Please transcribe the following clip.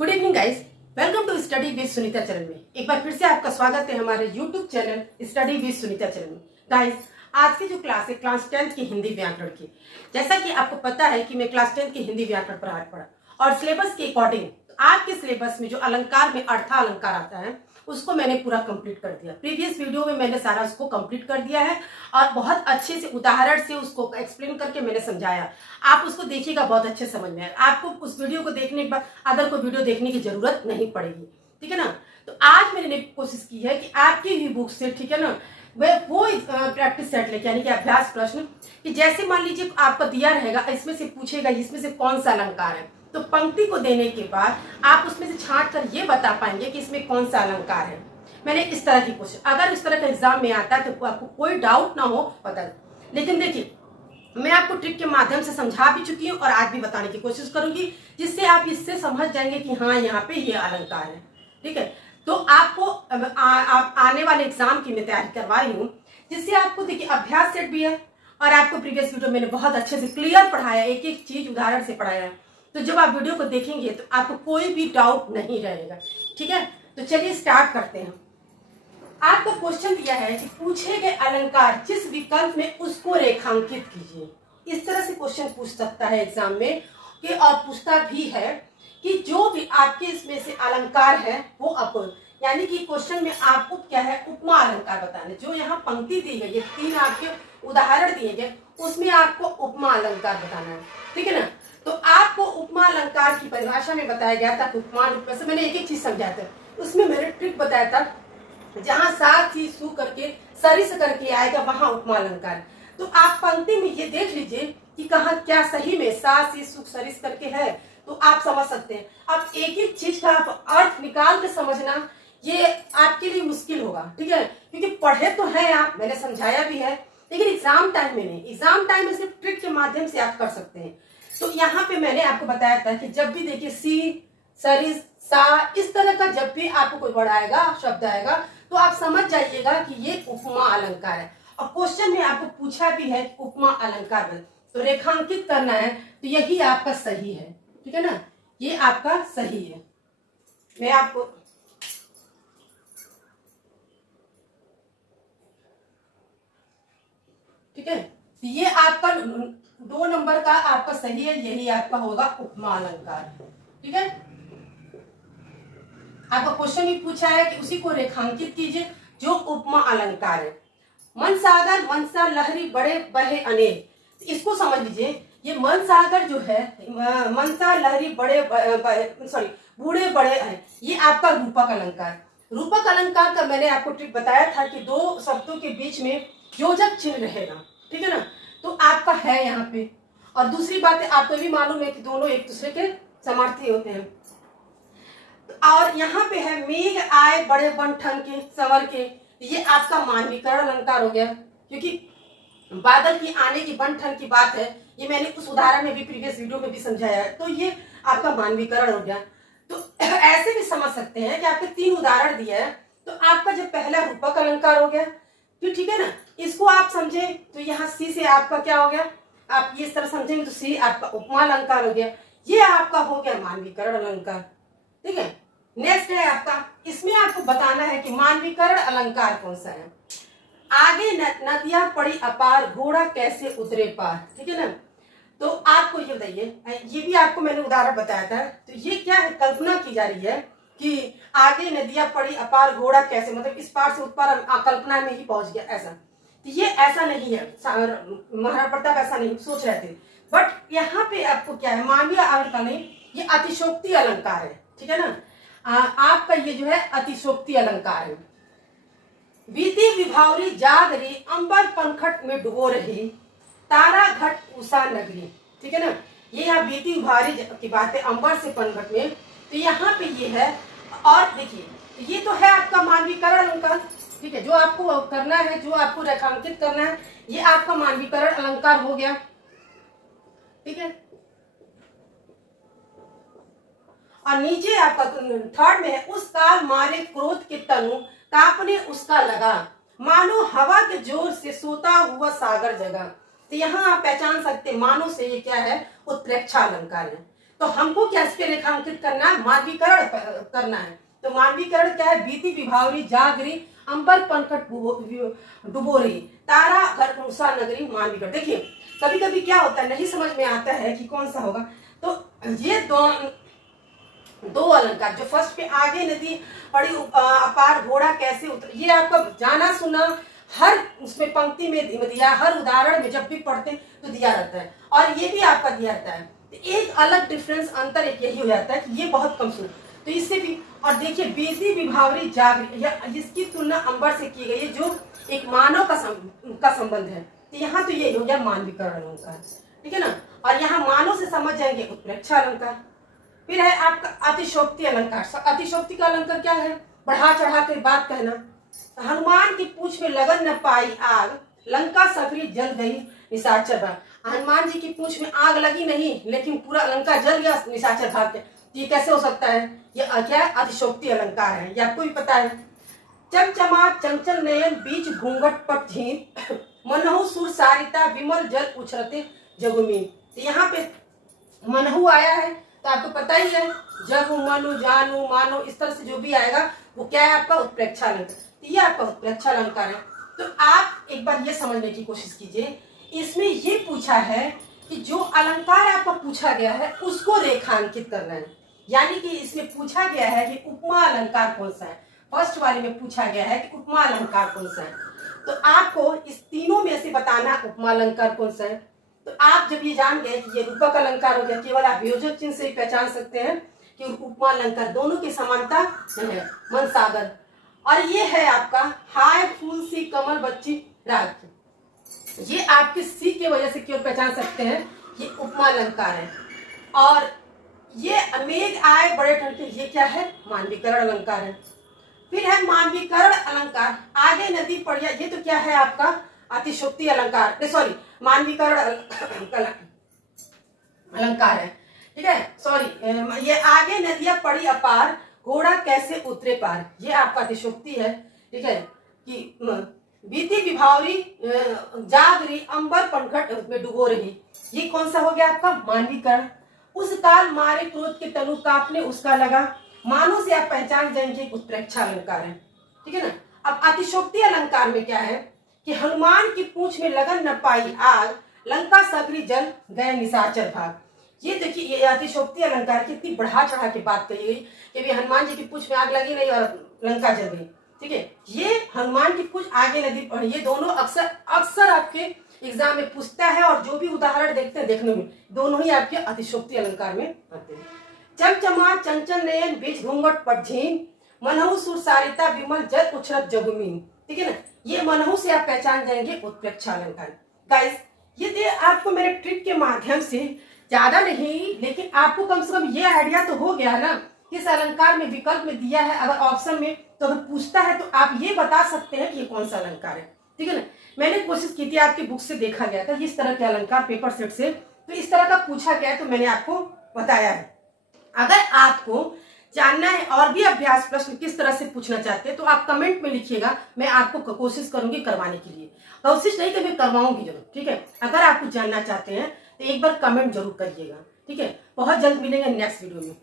Good evening guys, welcome to study with Sunita Charan में। एक बार फिर से आपका स्वागत है हमारे YouTube channel study with Sunita Charan में। गाइस, आज की जो क्लास है क्लास 10th की हिंदी व्याकरण की, जैसा कि आपको पता है कि मैं क्लास 10th की हिंदी व्याकरण पढ़ा और सिलेबस के अकॉर्डिंग आपके सिलेबस में जो अलंकार में अर्था अलंकार आता है उसको मैंने पूरा कंप्लीट कर दिया। प्रीवियस वीडियो में मैंने सारा उसको कंप्लीट कर दिया है और बहुत अच्छे से उदाहरण से उसको एक्सप्लेन करके मैंने समझाया। आप उसको देखिएगा, बहुत अच्छे समझ में आएगा। आपको उस वीडियो को देखने के बाद अदर को वीडियो देखने की जरूरत नहीं पड़ेगी, ठीक है ना। तो आज मैंने कोशिश की है कि आपकी ही बुक से, ठीक है ना, वो प्रैक्टिस सेट लेके यानी कि अभ्यास प्रश्न कि जैसे मान लीजिए आपका दिया रहेगा, इसमें से पूछेगा इसमें से कौन सा अलंकार है, तो पंक्ति को देने के बाद आप उसमें से छांट कर ये बता पाएंगे कि इसमें कौन सा अलंकार है। मैंने इस तरह की कोशिश, अगर इस तरह का एग्जाम में आता है तो आपको कोई डाउट ना हो पता। लेकिन देखिए, मैं आपको ट्रिक के माध्यम से समझा भी चुकी हूँ और आज भी बताने की कोशिश करूंगी, जिससे आप इससे समझ जाएंगे कि हाँ यहाँ पे ये अलंकार है, ठीक है। तो आपको आप आने वाले एग्जाम की मैं तैयारी करवा रही हूँ, जिससे आपको देखिए अभ्यास सेट भी है और आपको प्रीवियस वीडियो मैंने बहुत अच्छे से क्लियर पढ़ाया, एक एक चीज उदाहरण से पढ़ाया है। तो जब आप वीडियो को देखेंगे तो आपको कोई भी डाउट नहीं रहेगा, ठीक है। तो चलिए स्टार्ट करते हैं। आपको क्वेश्चन दिया है कि पूछे गए अलंकार जिस विकल्प में उसको रेखांकित कीजिए। इस तरह से क्वेश्चन पूछ सकता है एग्जाम में कि, और पूछता भी है कि जो भी आपके इसमें से अलंकार है वो आपको, यानी कि क्वेश्चन में आपको क्या है, उपमा अलंकार बताना। जो यहाँ पंक्ति दी गई है, 3 आपके उदाहरण दिए गए, उसमें आपको उपमा अलंकार बताना है, ठीक है ना। तो आपको उपमा अलंकार की परिभाषा में बताया गया था, उपमा रूप में से मैंने एक एक चीज समझाया था। उसमें मैंने ट्रिक बताया था, जहां साथ ही सु करके सरिस करके आएगा वहां उपमा अलंकार। तो आप पंक्ति में ये देख लीजिए कि कहा क्या सही में सा सी सु सरिस करके है, तो आप समझ सकते हैं। अब एक एक चीज का आप अर्थ निकाल के समझना ये आपके लिए मुश्किल होगा, ठीक है, क्योंकि पढ़े तो है आप, मैंने समझाया भी है, लेकिन एग्जाम टाइम में नहीं। एग्जाम टाइम में सिर्फ ट्रिक के माध्यम से आप कर सकते हैं। तो यहाँ पे मैंने आपको बताया था कि जब भी देखिए सी सरिस सा इस तरह का जब भी आपको कोई वर्ड आएगा, शब्द आएगा, तो आप समझ जाइएगा कि ये उपमा अलंकार है। और क्वेश्चन में आपको पूछा भी है उपमा अलंकार में, तो रेखांकित करना है, तो यही आपका सही है, ठीक है ना, ये आपका सही है। मैं आपको ठीक है, तो ये आपका 2 नंबर का आपका सही है, यही आपका होगा उपमा अलंकार, ठीक है। आपका क्वेश्चन भी पूछा है कि उसी को रेखांकित कीजिए जो उपमा अलंकार है। मन सागर मनसा लहरी बड़े बहे अनेक, इसको समझ लीजिए। ये मन सागर जो है, मनसा लहरी बड़े बूढ़े बड़े हैं, ये आपका रूपक अलंकार। रूपक अलंकार का मैंने आपको ट्रिक बताया था कि 2 शब्दों के बीच में योजक चिन्ह रहेगा, ठीक है ना, तो आपका है यहाँ पे। और दूसरी बात है, आपको भी मालूम है कि दोनों एक दूसरे के समार्थी होते हैं। और यहाँ पे है मेघ आए बड़े बन ठन के संवर के, ये आपका मानवीकरण अलंकार हो गया, क्योंकि बादल की आने की बन ठन की बात है, ये मैंने उस उदाहरण में भी प्रीवियस वीडियो में भी समझाया है, तो ये आपका मानवीकरण हो गया। तो ऐसे भी समझ सकते हैं कि आपके 3 उदाहरण दिया है, तो आपका जो पहला रूपक अलंकार हो गया, तो ठीक है ना, इसको आप समझे तो यहाँ सी से आपका क्या हो गया, आप ये इस तरह समझेंगे तो सी आपका उपमा अलंकार हो गया, ये आपका हो गया मानवीकरण अलंकार, ठीक है। नेक्स्ट है आपका, इसमें आपको बताना है कि मानवीकरण अलंकार कौन सा है। आगे नदियां पड़ी अपार घोड़ा कैसे उतरे पार, ठीक है ना। तो आपको ये बताइए, ये भी आपको मैंने उदाहरण बताया था, तो ये क्या है, कल्पना की जा रही है कि आगे नदियां पड़ी अपार घोड़ा कैसे, मतलब इस पार से उस पार कल्पना में ही पहुंच गया, ऐसा। तो ये ऐसा नहीं है, महाराणा प्रताप ऐसा नहीं सोच रहे थे, बट यहाँ पे आपको क्या है, मानवीय अलंकार नहीं, ये अतिशोक्ति अलंकार है, ठीक है ना। आपका ये जो है अतिशोक्ति अलंकार है। बीती विभावरी जाग रही अंबर पंखट में डुबो रही तारा घट उषा नगरी, ठीक है ना। ये यहाँ बीती विभावरी की बात है, अंबर से पंखट में, तो यहाँ पे ये है। और देखिए ये तो है आपका मानवीकरण अलंकार, ठीक है, जो आपको करना है, जो आपको रेखांकित करना है, ये आपका मानवीकरण अलंकार हो गया, ठीक है। और नीचे आपका 3rd में है, उस काल मारे क्रोध के तनु कांपने उसका लगा मानो हवा के जोर से सोता हुआ सागर जगा। तो यहाँ आप पहचान सकते हैं, मानो से ये क्या है, उत्प्रेक्षा अलंकार है। तो हमको क्या इस पे रेखांकित करना है, मानवीकरण करना है। तो मानवीकरण क्या है, बीती विभावरी जागरी अंबर पंकट डुबोरी तारा घर उषा नगरी मानवीकरण। देखिए कभी कभी क्या होता है, नहीं समझ में आता है कि कौन सा होगा। तो ये दो अलंकार जो फर्स्ट पे आगे नदी पड़ी अपार घोड़ा कैसे उतर, ये आपका जाना सुना हर उसमें पंक्ति में दिया, हर उदाहरण में जब भी पढ़ते तो दिया रहता है, और ये भी आपका दिया रहता है। तो एक अलग डिफरेंस अंतर एक यही हो जाता है कि ये बहुत कम सुन, तो इससे भी। और देखिए बीती विभावरी जागरी, जिसकी तुलना अंबर से की गई है, जो एक मानव का संबंध है। तो यहाँ तो ये हो गया मानवीकरण अलंकार, ठीक है ना। और यहाँ मानव से समझ जाएंगे उत्प्रेक्षा अलंकार। फिर है आपका अतिशोक्ति अलंकार। अतिशोक्ति का अलंकार क्या है, बढ़ा चढ़ा कर बात कहना। हनुमान की पूंछ में लगन न पाई आग, लंका सगरी जल गई निशाचर भाग। हनुमान जी की पूंछ में आग लगी नहीं, लेकिन पूरा लंका जल गया निशाचर भाग के। ये कैसे हो सकता है, ये क्या है, अतिशोक्ति अलंकार है, ये आपको भी पता है। चमचमा चंचल नयन बीच घूंघट पट झीन, मनहु सुर सारिता विमल जल उछरते जगुमीन। तो यहाँ पे मनहु आया है तो आपको पता ही है, जगु मनु जानू मानो, इस तरह से जो भी आएगा वो क्या है आपका उत्प्रेक्षा अलंकार। तो ये आपका उत्प्रेक्षा अलंकार है। तो आप एक बार ये समझने की कोशिश कीजिए, इसमें ये पूछा है कि जो अलंकार आपको पूछा गया है उसको रेखांकित करना है। यानी कि इसमें पूछा गया है कि उपमा अलंकार कौन सा है। फर्स्ट वाले में पूछा गया है कि उपमा अलंकार कौन सा है, तो आपको इस तीनों में से बताना उपमा अलंकार कौन सा है। तो आप जब ये जान गए कि ये रूपक अलंकार हो गया, केवल आप वियोजक चिन्ह से पहचान सकते हैं कि उपमा अलंकार दोनों की समानता है। मन सागर, और ये है आपका हाय फूल सी कमल बच्ची राग, ये आपके सी की वजह से केवल पहचान सकते हैं, ये उपमा अलंकार है। और ये मेघ आए बड़े ठंड के, ये क्या है, मानवीकरण अलंकार है। फिर है मानवीकरण अलंकार, आगे नदी पड़िया, ये तो क्या है आपका अतिशोक्ति अलंकार, सॉरी मानवीकरण अलंकार है, ठीक है। सॉरी, ये आगे नदियां पड़ी अपार घोड़ा कैसे उतरे पार, ये आपका अतिशोक्ति है, ठीक है। कि बीती विभावरी जागरी अंबर पंखट में डुबो रही, ये कौन सा हो गया आपका मानवीकरण। उस काल मारे क्रोध के तनु कांपने उसका लगा, मानो से आप पहचान जाएंगे उत्प्रेक्षा अलंकार है, ठीक है ना। अब अतिशोक्ति अलंकार में क्या है कि हनुमान की पूंछ में लगन न पाई आग, लंका सगरी जल गए निशाचर भाग। ये देखिए ये अतिशोक्ति अलंकार की इतनी बढ़ा चढ़ा के बात कही गई कि भी हनुमान जी की पूंछ में आग लगी नहीं और लंका जल गई, ठीक है। ये हनुमान की पूंछ आगे नदी, और ये दोनों अक्सर आपके एग्जाम में पूछता है, और जो भी उदाहरण देखते हैं देखने में दोनों ही आपके अतिशोक्ति अलंकार में आते हैं। चमचमा चंचल नयन बीच घूंघट पट झीन, मनहु सुर सारिता विमल जल उछरत जगुमीन, ठीक है ना। ये मनहु से आप पहचान जाएंगे उत्प्रेक्षा अलंकार। गाइस ये आपको मेरे ट्रिक के माध्यम से, ज्यादा नहीं लेकिन आपको कम से कम ये आइडिया तो हो गया ना, किस अलंकार में विकल्प में दिया है, अगर ऑप्शन में तो अगर पूछता है तो आप ये बता सकते हैं कि ये कौन सा अलंकार है, ठीक है ना। मैंने कोशिश की थी, आपकी बुक से देखा गया था इस तरह के अलंकार पेपर सेट से, तो इस तरह का पूछा गया है तो मैंने आपको बताया है। अगर आपको जानना है और भी अभ्यास प्रश्न किस तरह से पूछना चाहते हैं तो आप कमेंट में लिखिएगा, मैं आपको कोशिश करूंगी करवाने के लिए, कोशिश नहीं कभी करवाऊंगी जरूर, ठीक है। अगर आप कुछ जानना चाहते हैं तो एक बार कमेंट जरूर करिएगा, ठीक है। बहुत जल्द मिलेंगे नेक्स्ट वीडियो में।